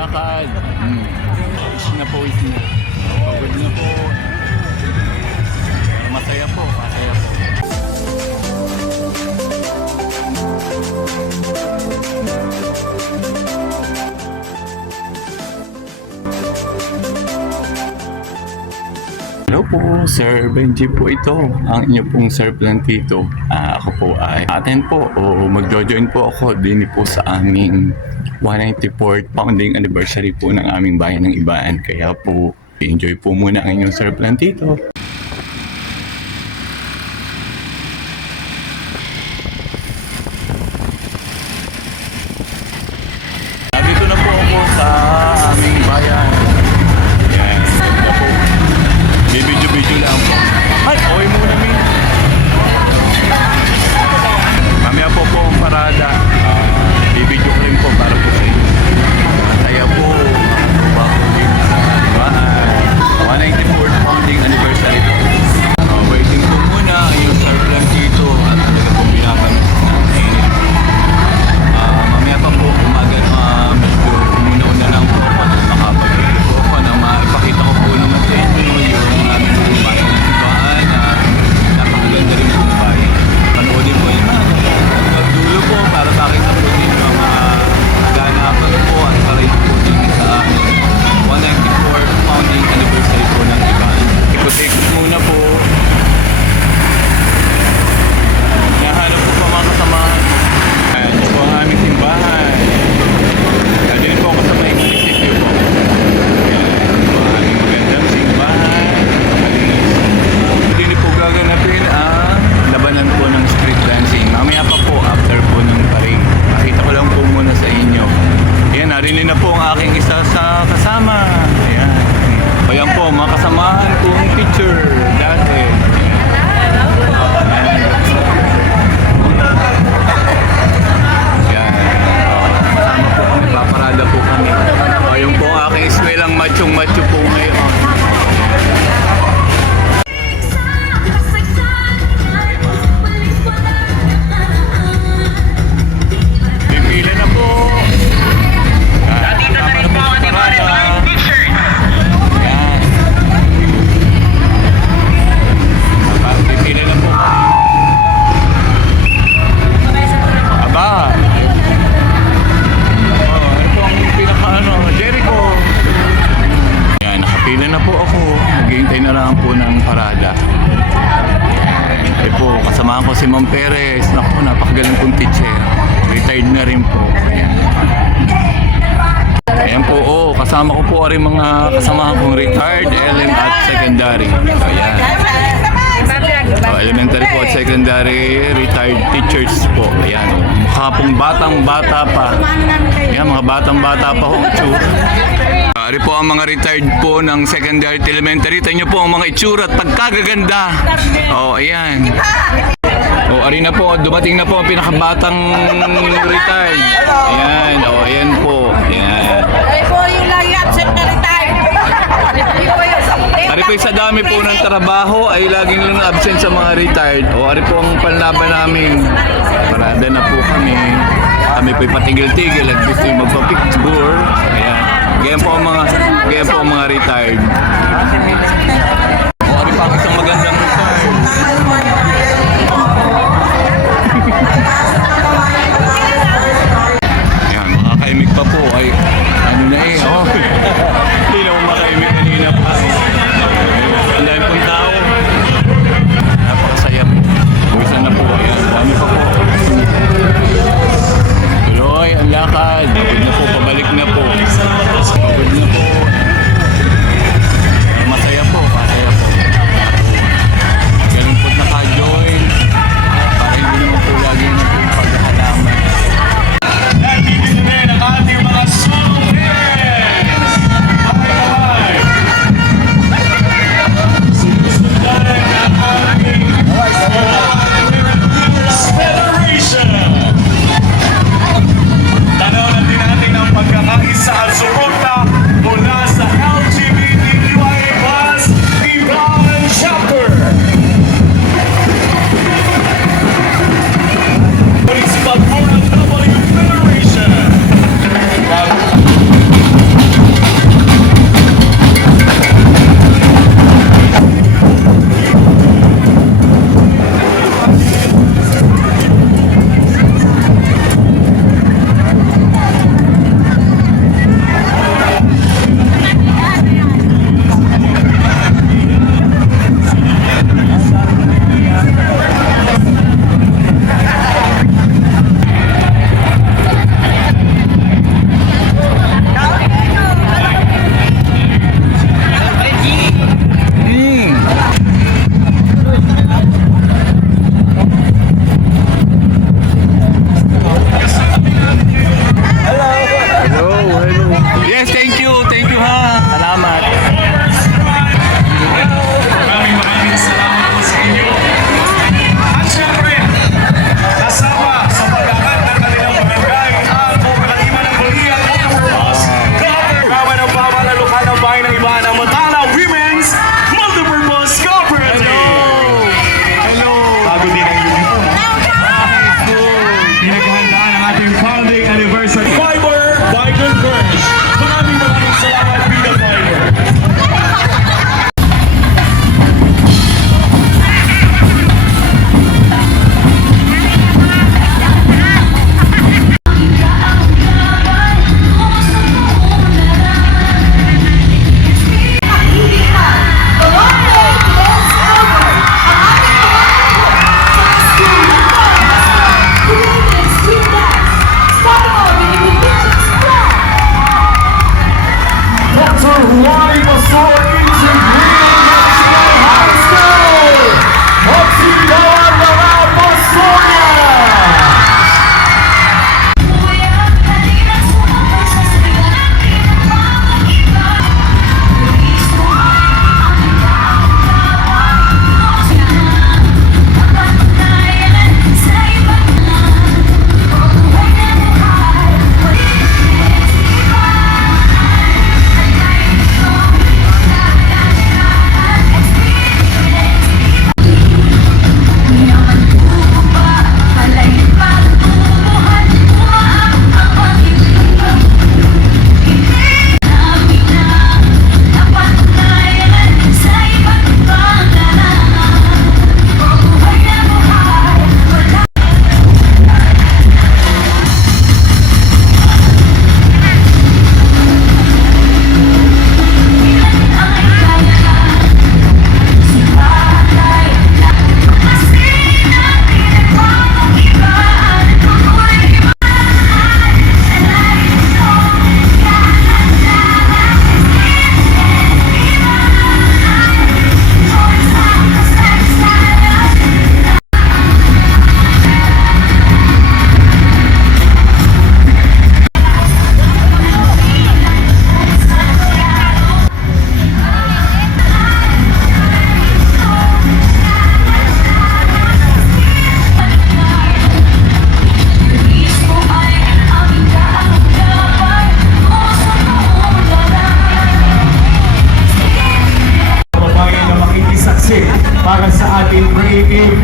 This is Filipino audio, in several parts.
lakad. Is na po, is na. Pagod na po. Pero masaya po, masaya po. Hello po, Sir Benji po ito. Ang inyo pong Sir Plantito. Ako po ay attend po o magjo-join po ako din po sa aming 194th founding anniversary po ng aming bayan ng Ibaan. Kaya po, enjoy po muna ang inyong Sir Plantito. Nandito na po ako sa aming bayan. Yan, na po. Bibidyo-bidyo lang po. Ay, okay muna min. Mamaya po po ang parada. Bibidyo ko rin po para po sa inyo. Masaya po. Bago din sa Ibaan. 194th founding anniversary po. Waiting po muna yung Sir Plantito at talaga po binakamit natin. Mamaya pa po umaga medyo umuna-una lang po ako na makapag-video po ako na maipakita ko po naman sa inyo yung aming mga bayan ng Ibaan na napakaganda rin po ng bayan. Panoodin po yun hanggang dulo po para makita po din yung mga ganapan po at para ito po din sa 194th founding anniversary po ng Ibaan. Ikot-ikot muna po. Nahanap po pa mga kasamahan. Ayan po ang aming simbahan. Diyan po ako sa may munisipyo po. Ayan po ang aming magandang simbahan. Hindi po gaganapin ang labanan po ng street dancing. Mamaya pa po after po ng parade. Makita ko lang po muna sa inyo. Ayan, narinig na po ang aking isa sa kasama. Ayan. Ayan po, mga kasamahan kong teacher dati. Ayan. Yan. Kasama po kami, paparada po kami. Yung po ang aking eswelang machong-macho po ngayon. Pipila na po. Nandito na rin po ang ating t-shirt. Yan. Pipila na po. Aba. Ano po ang pinaka-ano? Jericho. Yan, nakapila na po ako. Naghihintay na lang po ng parada. Ay po, kasamahan ko si Ma'am Perez. Naku, napakagaling pong teacher. Retired na rin po. Ayan. Ayan po, kasama ko po rin mga kasamahan kong retired, LM at secondary. Ayan. Elementary po at secondary retired teachers po. Ayan. Mukha pong batang-bata pa. Ayan, mga batang-bata pa ho. Ari po ang mga retired po ng secondary at elementary. Ito nyo po ang mga itsura at pagkagaganda. Ayan. Ari na po, dumating na po ang pinakabatang retired. Ayan, ayan po. Ayan. Ay po yung lagi absent na retired. Ari po sa dami po ng trabaho ay laging lang absent sa mga retired. Ari po ang panlaban namin. Parada na po kami. Kami po'y patigil-tigil at gusto yung magpa-picture. Ayan. Ganyan po ang mga retired. Ari pa ang isang magandang retired. Ayan, makakaimik pa po ay ano na hindi na makaimik kanina pa. Ang dahil pong tao. Napakasaya po. Buwisan na po. Ayan, dami pa po. Tuloy ang lakad. Pagod na po, pabalik na po. Converge. Maraming salamat, Pina Fiber. Dr. Juan Pastor Integrated National High School of Sigawan, mga Pastoria! Kababayan na makikisaksi para sa ating creative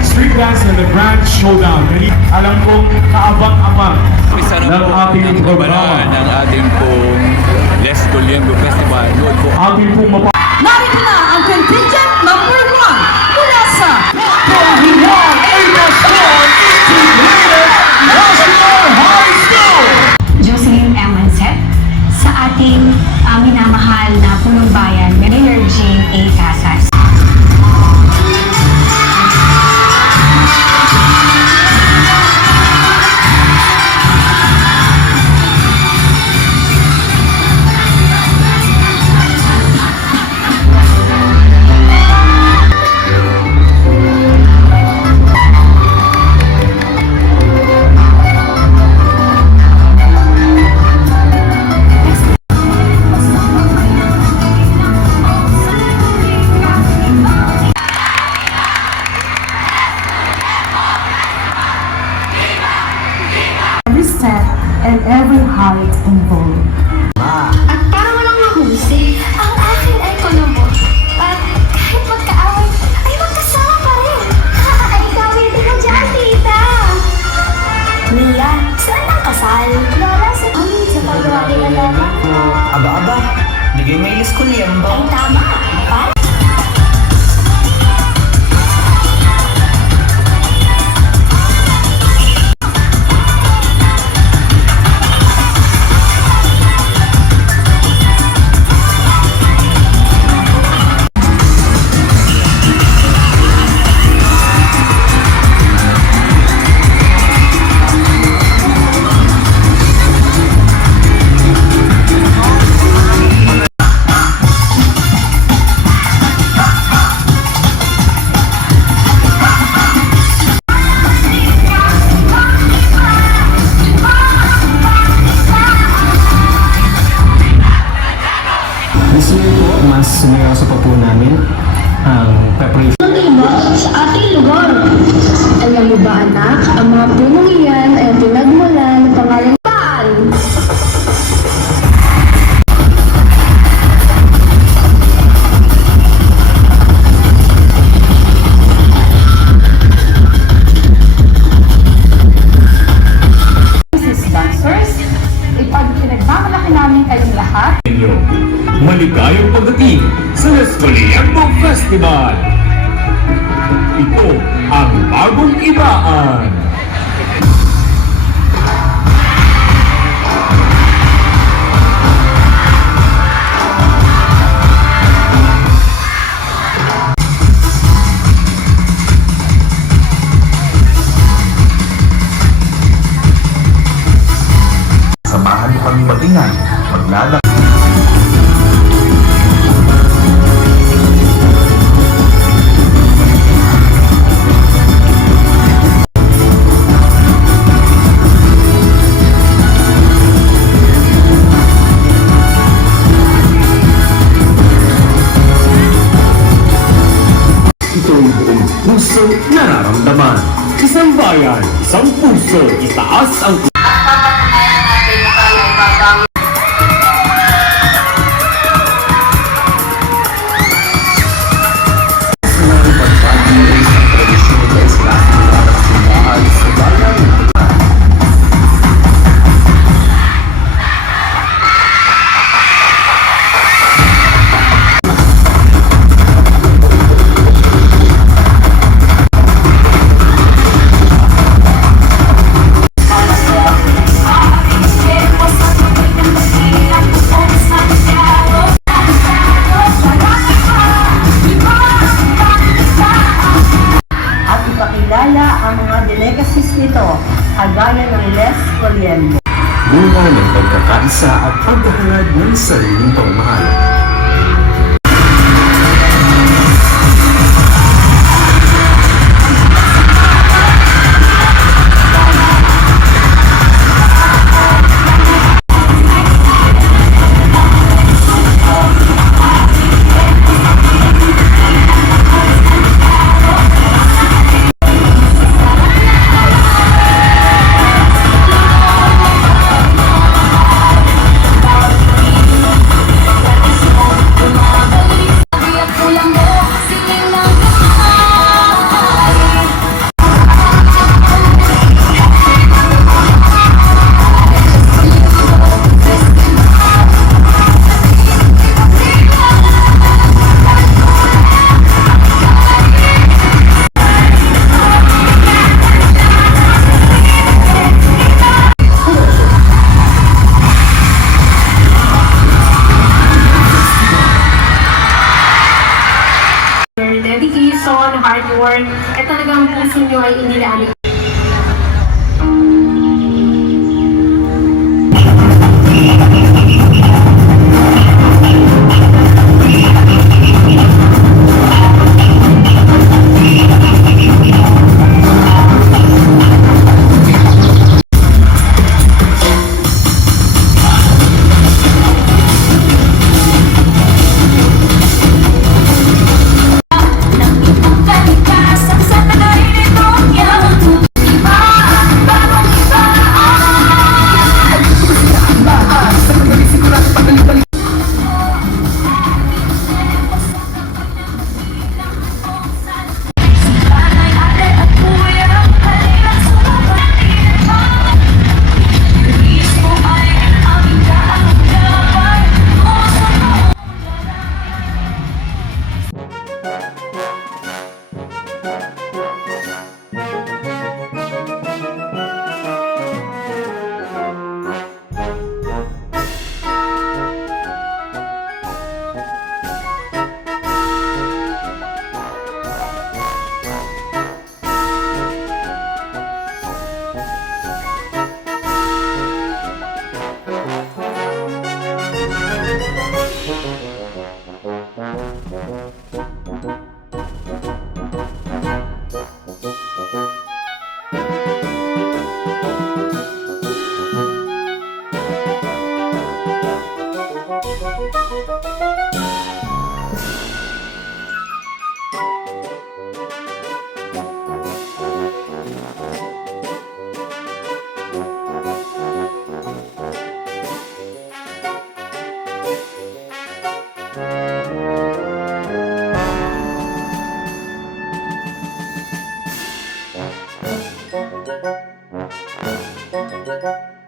street dance na The Grand Showdown. Alam kong kaabang-abang Isa na ng po ating ang programa. ng ating pong Les Goliembo Festival. Noon po Ating pong Narito na ang contingent number 1 mula sa Juan Pastor Integrated National High School! Jocelyn M. Mancet sa ating minamahal na punong bayan, Mayor Jane A. Casas. every step and every heart involved. At para walang mahusay, ang akin ay kolombo. At kahit magkaaway, ay magkasama pa rin. Ay, gawin din mo dyan, tita. Mia, saan ang kasal? Lola, sa sa pagwari ng lola ko. Aba, bigay may school yan ba? Ay, tama. Pa? Gusto niyo po mas sumigaw pa po namin ang preparation. Iba sa ating lugar. Alam mo ba, anak, ang mga punong iyan ay pinagmulan ng pangalan Paan. This is sponsors, ipagpinagbabalik maligayang pagdating sa Lescoliento Festival. Ito ang bagong ibaan. Samahan niyo kami mag-ingay, maglalakad. Ito'y buong puso nararamdaman. Isang bayan, isang puso, itaas ang at ipakilala ang mga delegacies nito, kagaya ng Les Coliendo. bunga ng pagkakaisa at pagkahangad ng sariling pagmamahal. Dedication, hard work, talagang puso nyo ay inilaan.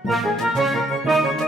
Thank you.